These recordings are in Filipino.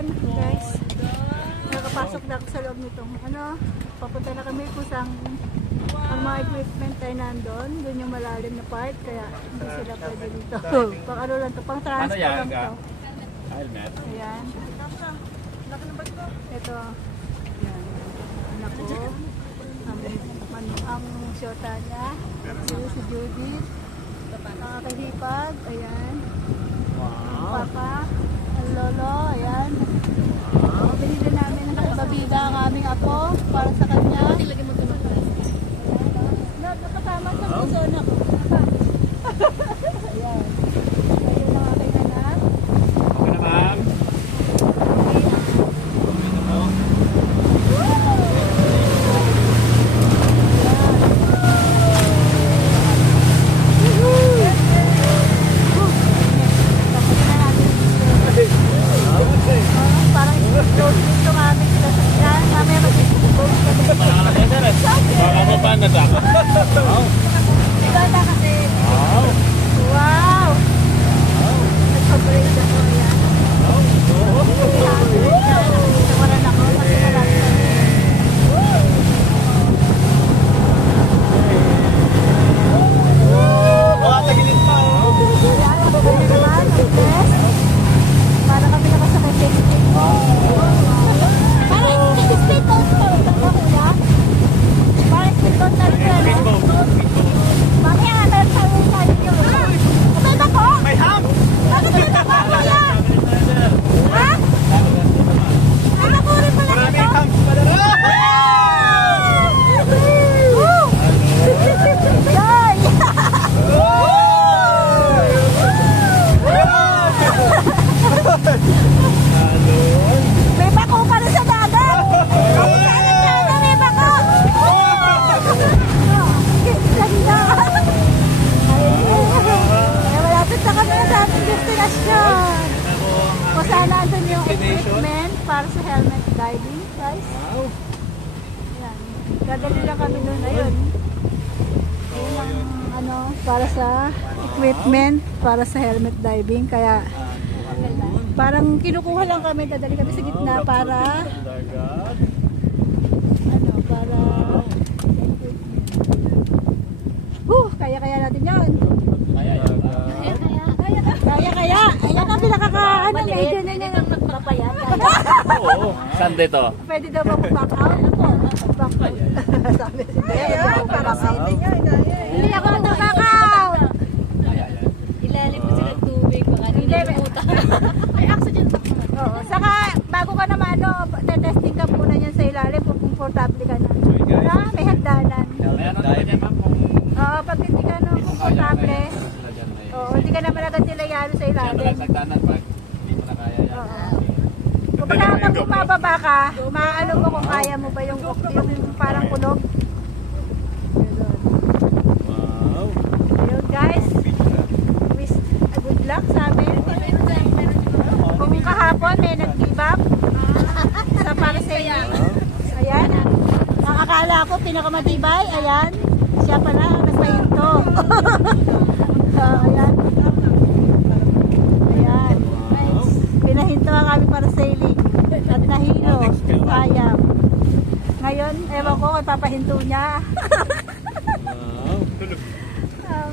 Ayun, guys. Nakapasok na ako sa loob nitong papunta na kami kung saan ang mga equipment ay nandun. Doon yung malalim na part, kaya hindi sila pwede dito. Pang ano lang to, pang transfer lang to. Helmet. Ayan. Ito. Ayan. Anak ko. Ang syota niya. Si Judith. Ang kahipag. Ayan. Ang papa. Ang lolo. Ayan. Binili namin ng kababida ang aming apo para sa kanya. Ilagay mo ito ng plastic. Nakasama sa zona ko. Ayan. Ayun ang aking anak. Okay na, ma'am. Para sa helmet diving, guys. Wow. Yan. Dadali lang kami doon. Ayun. Yun ang para sa equipment, para sa helmet diving. Kaya parang kinukuha lang kami, dadali kami sa gitna para kaya natin yun. Kaya. Ayan ang medyo na yan. Papayat. Oo. Saan dito? Pwede daw ba mag-back out? Back out. Sabi siya. Para sa hindi ako mag-back out. Ilalim mo sila tubig. Baka nilamutan. May oxygen tank naman. Oo. Saka, bago ka naman, testing ka muna yan sa ilalim kung komportable ka na. May hagdanan. Oo, pag hindi ka komportable, hindi ka naman agad nila yalo sa ilalim. Kung pag bumababa ka, maano mo kung kaya mo ba yung parang kulog. Wow. Ayun guys, wish good luck sa amin. Kung kahapon may nag-give up sa parasailing. Ayan, ang akala ko pinakamatibay, ayan, siya pala nagpahinto. Ayan. Ayan. Pinahinto ang aming parasailing at nahilo. Sayang. Ngayon, ewan ko kung papahinto niya.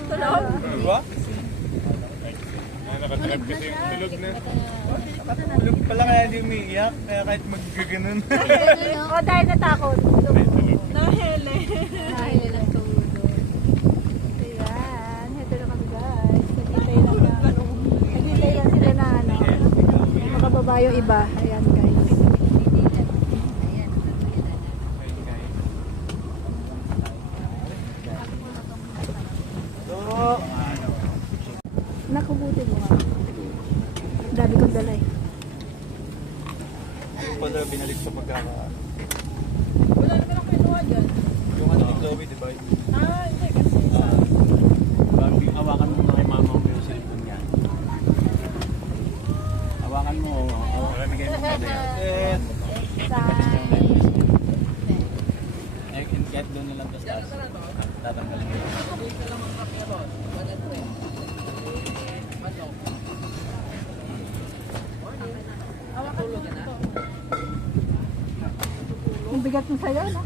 Tulog. Diba? Nakatalab kasi yung tulog na. Tulog pala kaya hindi umiiyak, kaya kahit maggaganon. O dahil natakot. Nahele. Dahil ang tulog. Ayan. Ito na kami guys. Naghintay lang sila na makababa yung iba. Ayan guys. Nakabuti mo nga. Dami kong dalay. Pala binalik sa pagkaka... Wala naman ako kinuha dyan. Yung ano ni Chloe, diba? Hindi kasi Hawakan mo na kay mama mo yung cellphone niya. Hawakan mo. Marami kayo magkakalit. Kahit doon nila tapos tatanggalin mo. hawakan Ang bigat mo sa'yo, no?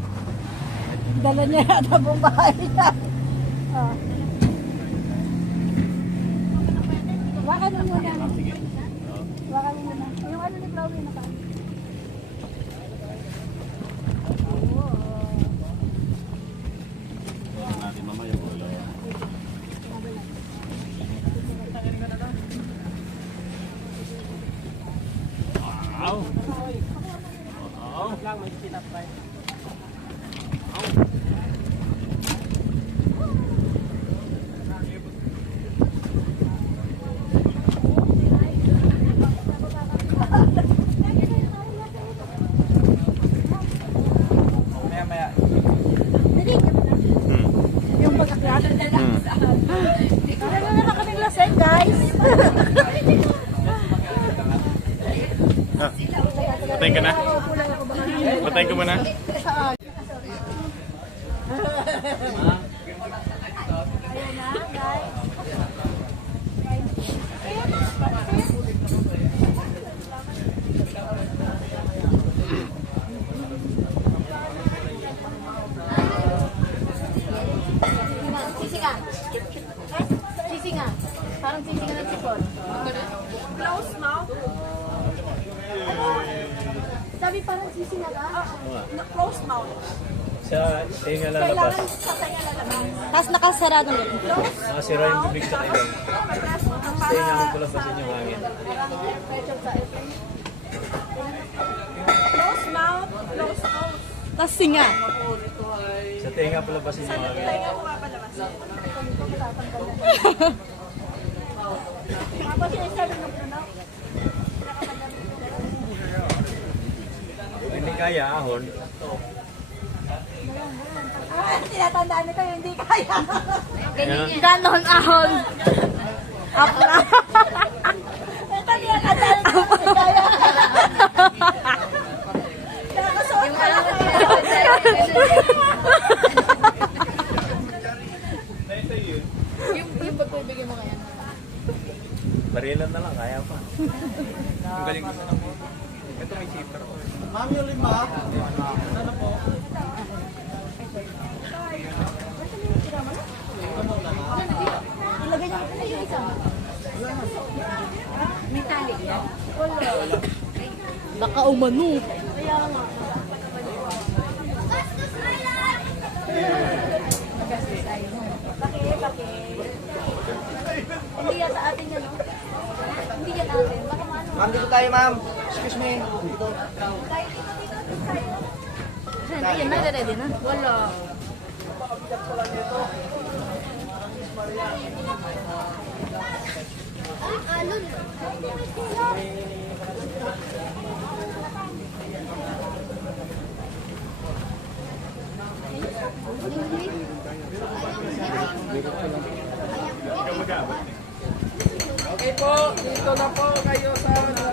Dala niya yata buong bahay niya. Oh. Wakan mo muna. Wakan mo muna. Yung ano ni Chloe na pa. Natin mamaya wala. Wow. Wow. Lang may tinapay. Maya-maya. Yung pagkaklaro na lang. Ano na kaming laseng, guys? Patayin ka na? Patayin ka muna? Ayan na, guys. Sisi nga. Sisi nga. Parang sisi nga ng sipon. Close mouth. Sabi parang sisi nga ka? Close mouth. Sa tenga lalabas. Kailangan sa tayo lalabas. Tapos nakasarado ulit. Nakasira yung bibig sa kayo. Tenga mo palabasin yung hangin. Close mouth. Close mouth. Tapos singa. Sa tenga palabasin yung hangin. Tayo mo nga palabas. Tapos yung sabi ng puno. Hindi kaya ahon. Tinatandaan nito yung hindi kaya. Ganon ahon. Up na. Ito tinatandaan nito hindi kaya. Yung parang yung pagpibigay mo kaya. Barilan na lang, kaya pa. Ang galing ko sa namo. Ito may zipper. Ma'am, yung lima. Ano po? Ilagay niyo yung isa. May tali yan. Baka umano. Kaya nga. Hindi yan sa atin yan, no? Hindi yan atin. Baka maano. Ma'am, dito tayo, ma'am. Excuse me. Dito. Ayan, nare-ready na. Wala. Alon. Okay po, dito na po kayo sa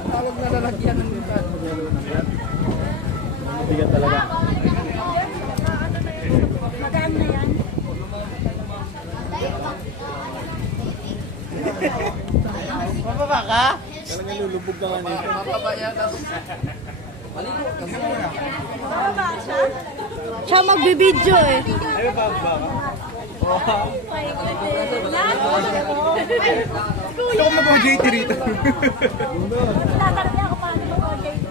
tawag na lalagyan ng lugar. Mabigat talaga. Magaan na yan. Mababa ka? Talaga lulubog ka nga nito. Mapapaya ka. Siya magbibideo eh. Ayaw pa ba ka? Gusto ko mag-OJT rito. Tinatanong niya ako paano mag-OJT.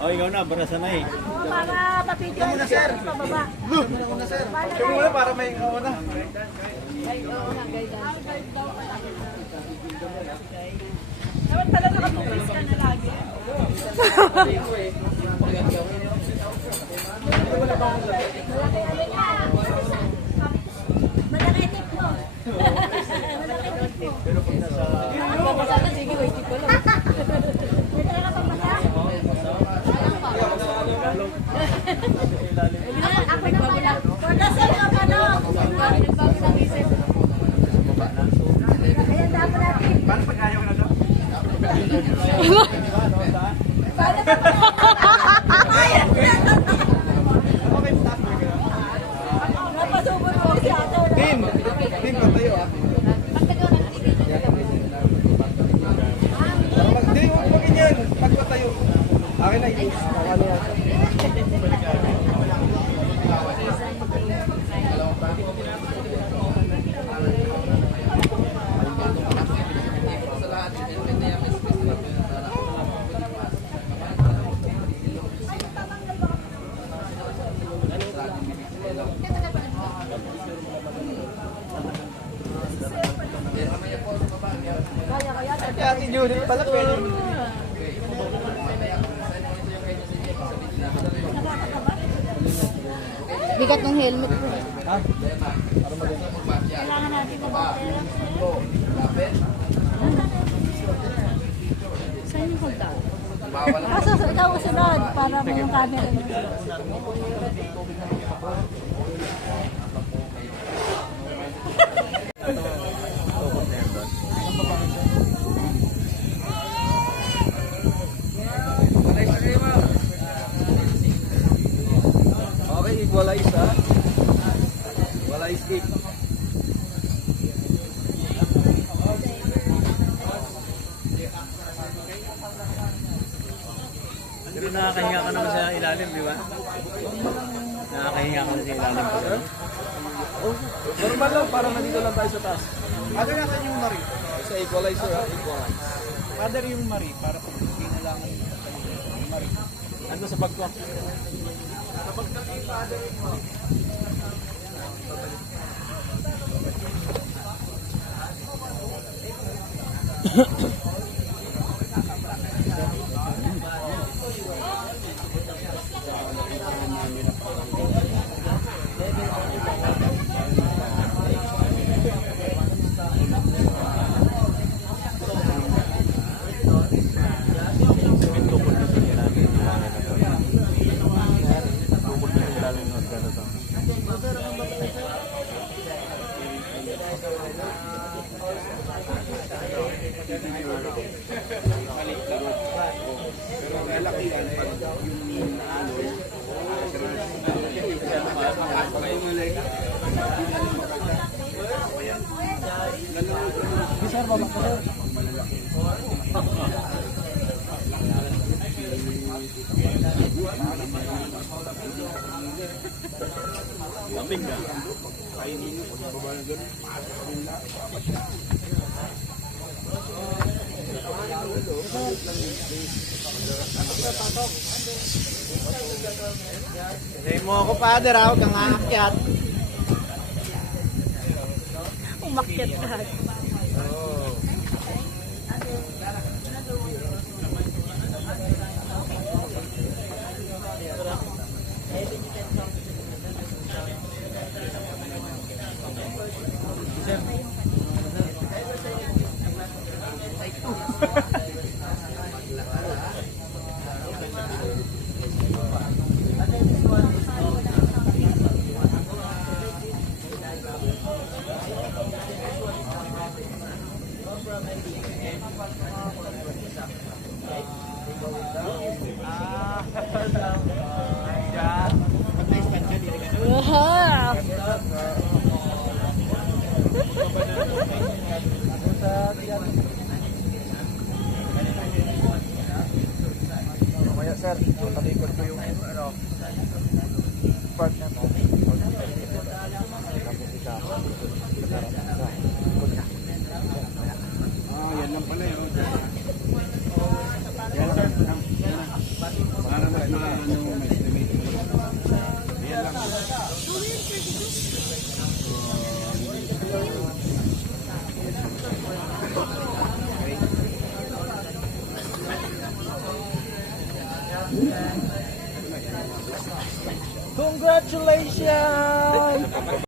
Oh, ikaw na, para sanay. Para papidyo yung pababa. Siya muna para may una. Dapat pala nakatupis ka na lagi. Malaki tip mo. Malaki tip mo. Pero pag nasa... Sige, wait ko lang. May talaga pang masa? Ako na pala. Pagkasal ka pa, no? Ayan, dapat natin. Paano pag ayaw na to? Okay, stop mo ka. Napasubot mo si ate. Tin, patayo ah. Hindi, huwag ganyan. Pag tayo. Akin na yung ano yan. Kaya Ate Judith pala pwede. Bigat ng helmet ko. Kailangan natin mag-pera, sir. Saan yung contact? Kaso ikaw sunod para mo yung camera niyo. Okay, equalize ha. Equalize it. Pero nakakahinga ka naman sa ilalim, di ba? Nakakahinga ka na sa ilalim. Oh, normal lang, parang nandito lang tayo sa taas. Father, nasan yung Marie? Sa equalizer ha, equalize. Father, yung Marie, para kung hindi na lang yung Marie. Ando sa bag ko. Lamig ka. Say mo ako, Father, ha? Huwag kang aakyat. Umakyat ka. Wow! Mamaya, sir, talikod ko yung part na to. Yan lang pala yun. Yan sir. Para mas maano, mas limit. Yan lang. Congratulations!